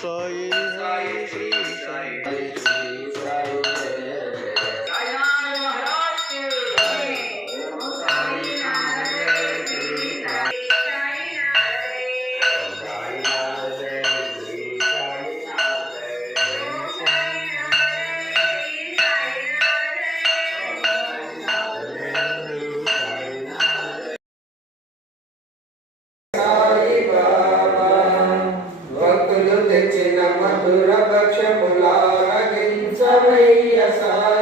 所以，所以，所以，所以。essa área.